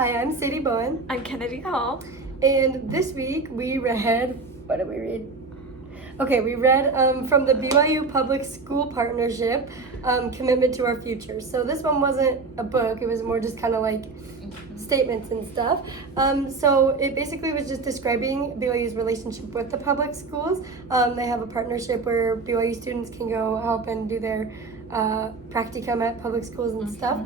Hi, I'm Saydi Bowen. I'm Kennedy Hall. And this week we read, what did we read? Okay, we read from the BYU Public School Partnership, Commitment to Our Future. So this one wasn't a book, it was more just kind of like statements and stuff. So it basically was just describing BYU's relationship with the public schools. They have a partnership where BYU students can go help and do their practicum at public schools and stuff.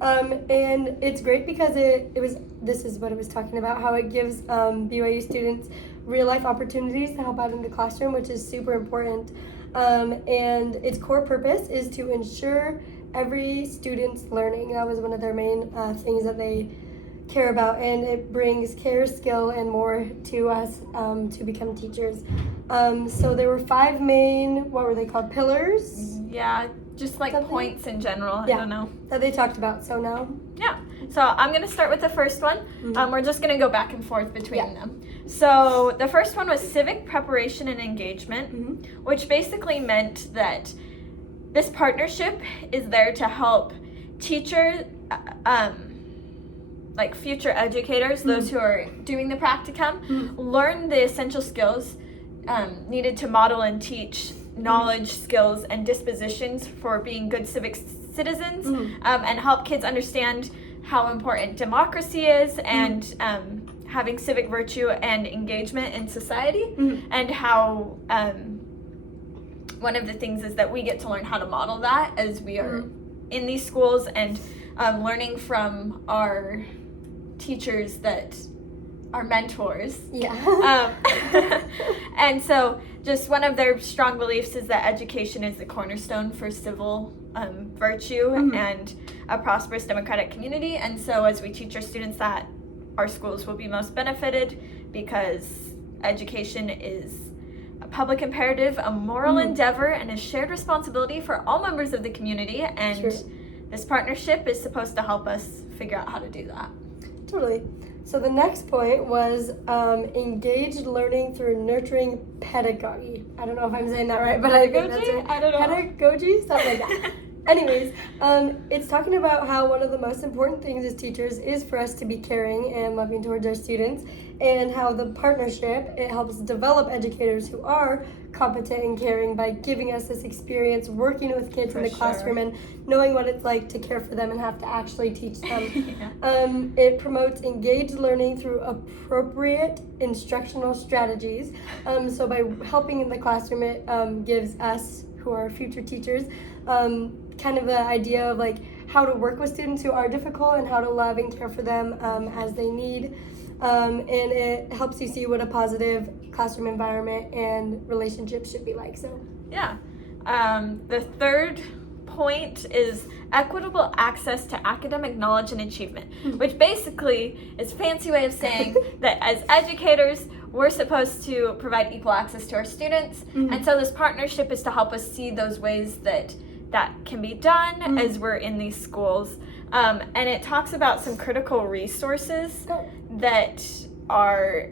And it's great because this is what it was talking about, how it gives BYU students real life opportunities to help out in the classroom, which is super important. And its core purpose is to ensure every student's learning. That was one of their main things that they care about, and it brings care, skill, and more to us to become teachers. So there were 5 main, what were they called, pillars? Yeah, just like something? Points in general. Yeah, I don't know. That they talked about. So now? Yeah. So I'm going to start with the first one. We're just going to go back and forth between them. So the first one was civic preparation and engagement, which basically meant that this partnership is there to help teachers, like future educators, those who are doing the practicum, learn the essential skills needed to model and teach knowledge, skills, and dispositions for being good civic citizens, and help kids understand how important democracy is and having civic virtue and engagement in society, and how one of the things is that we get to learn how to model that as we are in these schools and learning from our teachers that are mentors. And so just one of their strong beliefs is that education is the cornerstone for civil virtue and a prosperous democratic community. And so as we teach our students that, our schools will be most benefited, because education is a public imperative, a moral endeavor, and a shared responsibility for all members of the community. And this partnership is supposed to help us figure out how to do that. Totally. So the next point was engaged learning through nurturing pedagogy. I don't know if I'm saying that right, but I think that's it. I don't know. Pedagogy? Something like that. Anyways, it's talking about how one of the most important things as teachers is for us to be caring and loving towards our students, and how the partnership, it helps develop educators who are competent and caring by giving us this experience working with kids in the classroom and knowing what it's like to care for them and have to actually teach them. It promotes engaged learning through appropriate instructional strategies. So by helping in the classroom, it gives us, who are future teachers, kind of an idea of like how to work with students who are difficult and how to love and care for them as they need. And it helps you see what a positive classroom environment and relationships should be like. So the third point is equitable access to academic knowledge and achievement, which basically is a fancy way of saying that as educators, we're supposed to provide equal access to our students. And so this partnership is to help us see those ways that can be done as we're in these schools. And it talks about some critical resources that are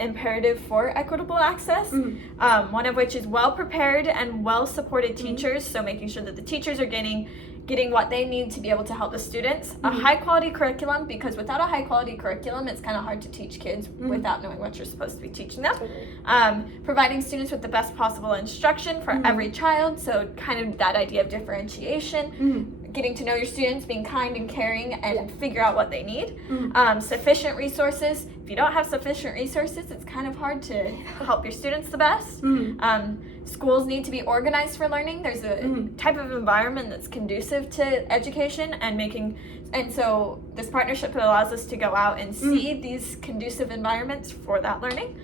imperative for equitable access, one of which is well-prepared and well-supported teachers, so making sure that the teachers are getting what they need to be able to help the students, a high-quality curriculum, because without a high-quality curriculum, it's kind of hard to teach kids without knowing what you're supposed to be teaching them. Providing students with the best possible instruction for every child, so kind of that idea of differentiation, getting to know your students, being kind and caring, and figure out what they need. Sufficient resources. If you don't have sufficient resources, it's kind of hard to help your students the best. Schools need to be organized for learning. There's a type of environment that's conducive to education and so this partnership allows us to go out and see these conducive environments for that learning.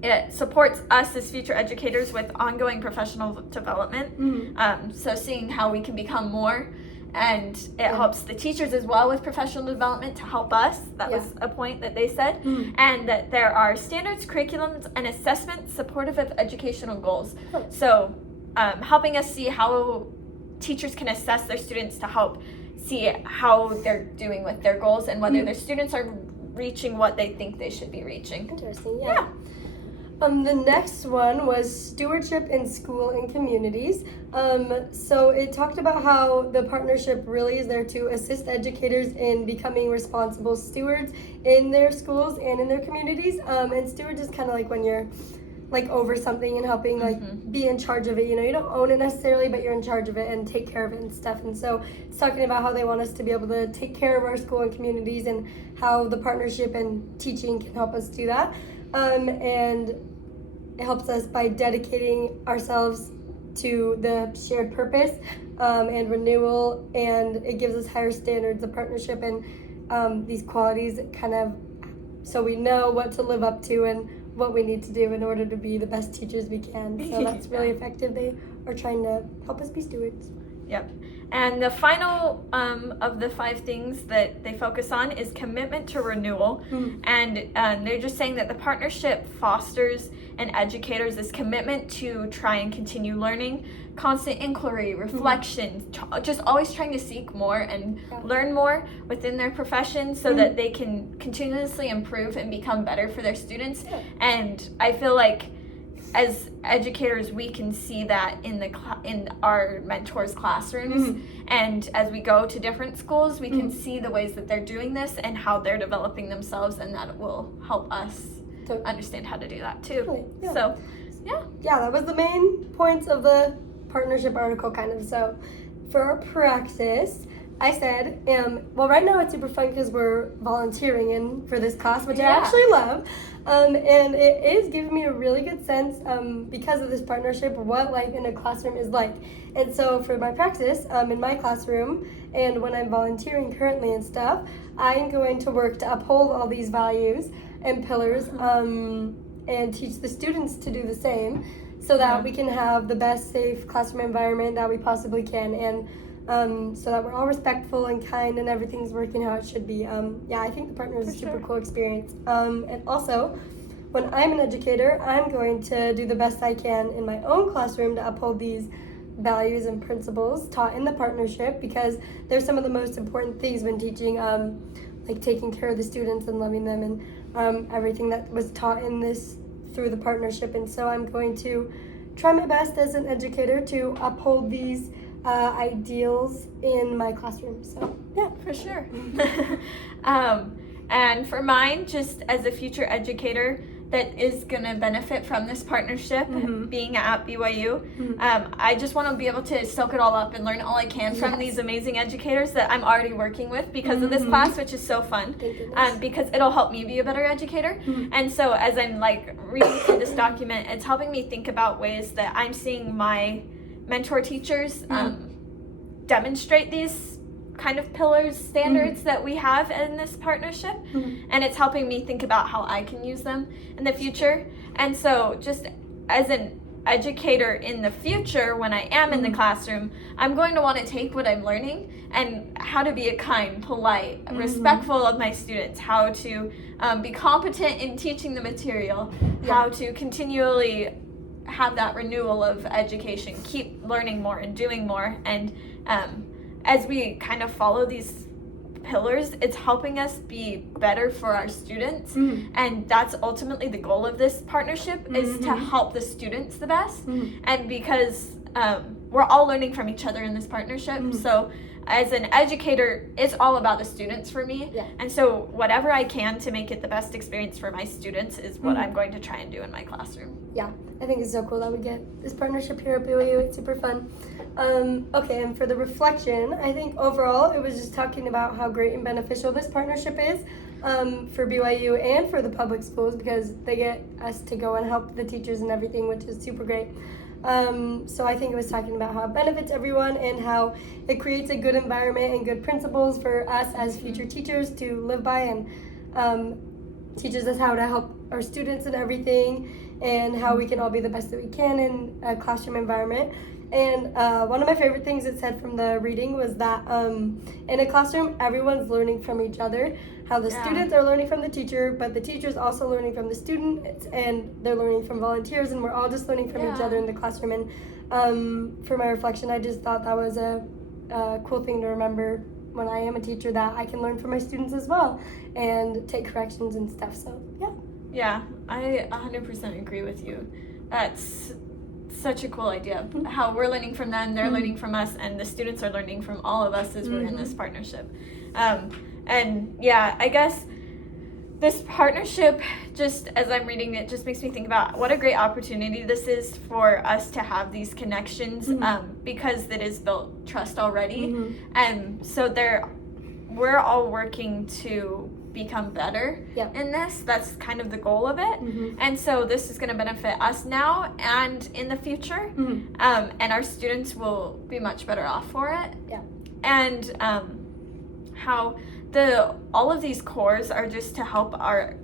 It supports us as future educators with ongoing professional development. So seeing how we can become more, and it helps the teachers as well with professional development to help us. That was a point that they said. And that there are standards, curriculums, and assessments supportive of educational goals. So helping us see how teachers can assess their students to help see how they're doing with their goals and whether their students are reaching what they think they should be reaching. Interesting, The next one was stewardship in school and communities. So it talked about how the partnership really is there to assist educators in becoming responsible stewards in their schools and in their communities. And stewards is kind of like when you're like over something and helping like be in charge of it. You know, you don't own it necessarily, but you're in charge of it and take care of it and stuff. And so it's talking about how they want us to be able to take care of our school and communities and how the partnership and teaching can help us do that. And it helps us by dedicating ourselves to the shared purpose and renewal, and it gives us higher standards of partnership and these qualities kind of so we know what to live up to and what we need to do in order to be the best teachers we can. So that's really effective. They are trying to help us be stewards. Yep. And the final of the 5 things that they focus on is commitment to renewal. And they're just saying that the partnership fosters in educators this commitment to try and continue learning, constant inquiry, reflection, just always trying to seek more and learn more within their profession so that they can continuously improve and become better for their students. And I feel like as educators, we can see that in our mentors' classrooms, and as we go to different schools, we can see the ways that they're doing this and how they're developing themselves, and that will help us understand how to do that too. So, that was the main points of the partnership article, kind of. So, for our practice, I said, well, right now it's super fun because we're volunteering in for this class, which I actually love. And it is giving me a really good sense because of this partnership what life in a classroom is like. And so for my practice in my classroom and when I'm volunteering currently and stuff, I'm going to work to uphold all these values and pillars and teach the students to do the same so that we can have the best safe classroom environment that we possibly can, and so that we're all respectful and kind and everything's working how it should be. I think the partner is a super cool experience. And also, when I'm an educator, I'm going to do the best I can in my own classroom to uphold these values and principles taught in the partnership, because they're some of the most important things when teaching, like taking care of the students and loving them, and everything that was taught in this through the partnership. And so I'm going to try my best as an educator to uphold these ideals in my classroom. So for sure. And for mine, just as a future educator that is going to benefit from this partnership, being at BYU, I just want to be able to soak it all up and learn all I can from these amazing educators that I'm already working with because of this class, which is so fun, because it'll help me be a better educator. And so as I'm like reading through this document, it's helping me think about ways that I'm seeing my mentor teachers demonstrate these kind of pillars, standards that we have in this partnership, and it's helping me think about how I can use them in the future. And so just as an educator in the future, when I am in the classroom, I'm going to want to take what I'm learning and how to be a kind, polite, respectful of my students, how to be competent in teaching the material, how to continually have that renewal of education, keep learning more and doing more. And as we kind of follow these pillars, it's helping us be better for our students. And that's ultimately the goal of this partnership, is to help the students the best. And because we're all learning from each other in this partnership, so as an educator, it's all about the students for me. And so whatever I can to make it the best experience for my students is what I'm going to try and do in my classroom. I think it's so cool that we get this partnership here at BYU. It's super fun. Okay, and for the reflection, I think overall it was just talking about how great and beneficial this partnership is for BYU and for the public schools, because they get us to go and help the teachers and everything, which is super great. So I think it was talking about how it benefits everyone and how it creates a good environment and good principles for us as future teachers to live by, and teaches us how to help our students and everything, and how we can all be the best that we can in a classroom environment. And one of my favorite things it said from the reading was that in a classroom, everyone's learning from each other, how the students are learning from the teacher, but the teacher's also learning from the students, and they're learning from volunteers, and we're all just learning from each other in the classroom. And for my reflection, I just thought that was a cool thing to remember when I am a teacher, that I can learn from my students as well and take corrections and stuff. So Yeah, I 100% agree with you. That's such a cool idea. How we're learning from them, they're learning from us, and the students are learning from all of us as we're in this partnership. And yeah, I guess this partnership, just as I'm reading it, just makes me think about what a great opportunity this is for us to have these connections, because it has built trust already. And so we're all working to become better in this. That's kind of the goal of it. And so this is going to benefit us now and in the future. And our students will be much better off for it. And how all of these cores are just to help our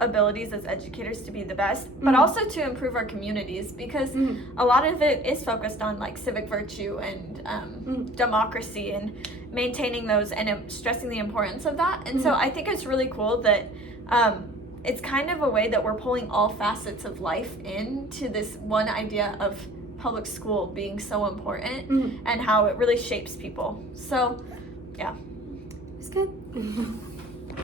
abilities as educators to be the best, but also to improve our communities, because a lot of it is focused on like civic virtue and democracy and maintaining those and stressing the importance of that. And so I think it's really cool that it's kind of a way that we're pulling all facets of life into this one idea of public school being so important and how it really shapes people. So yeah, It's good.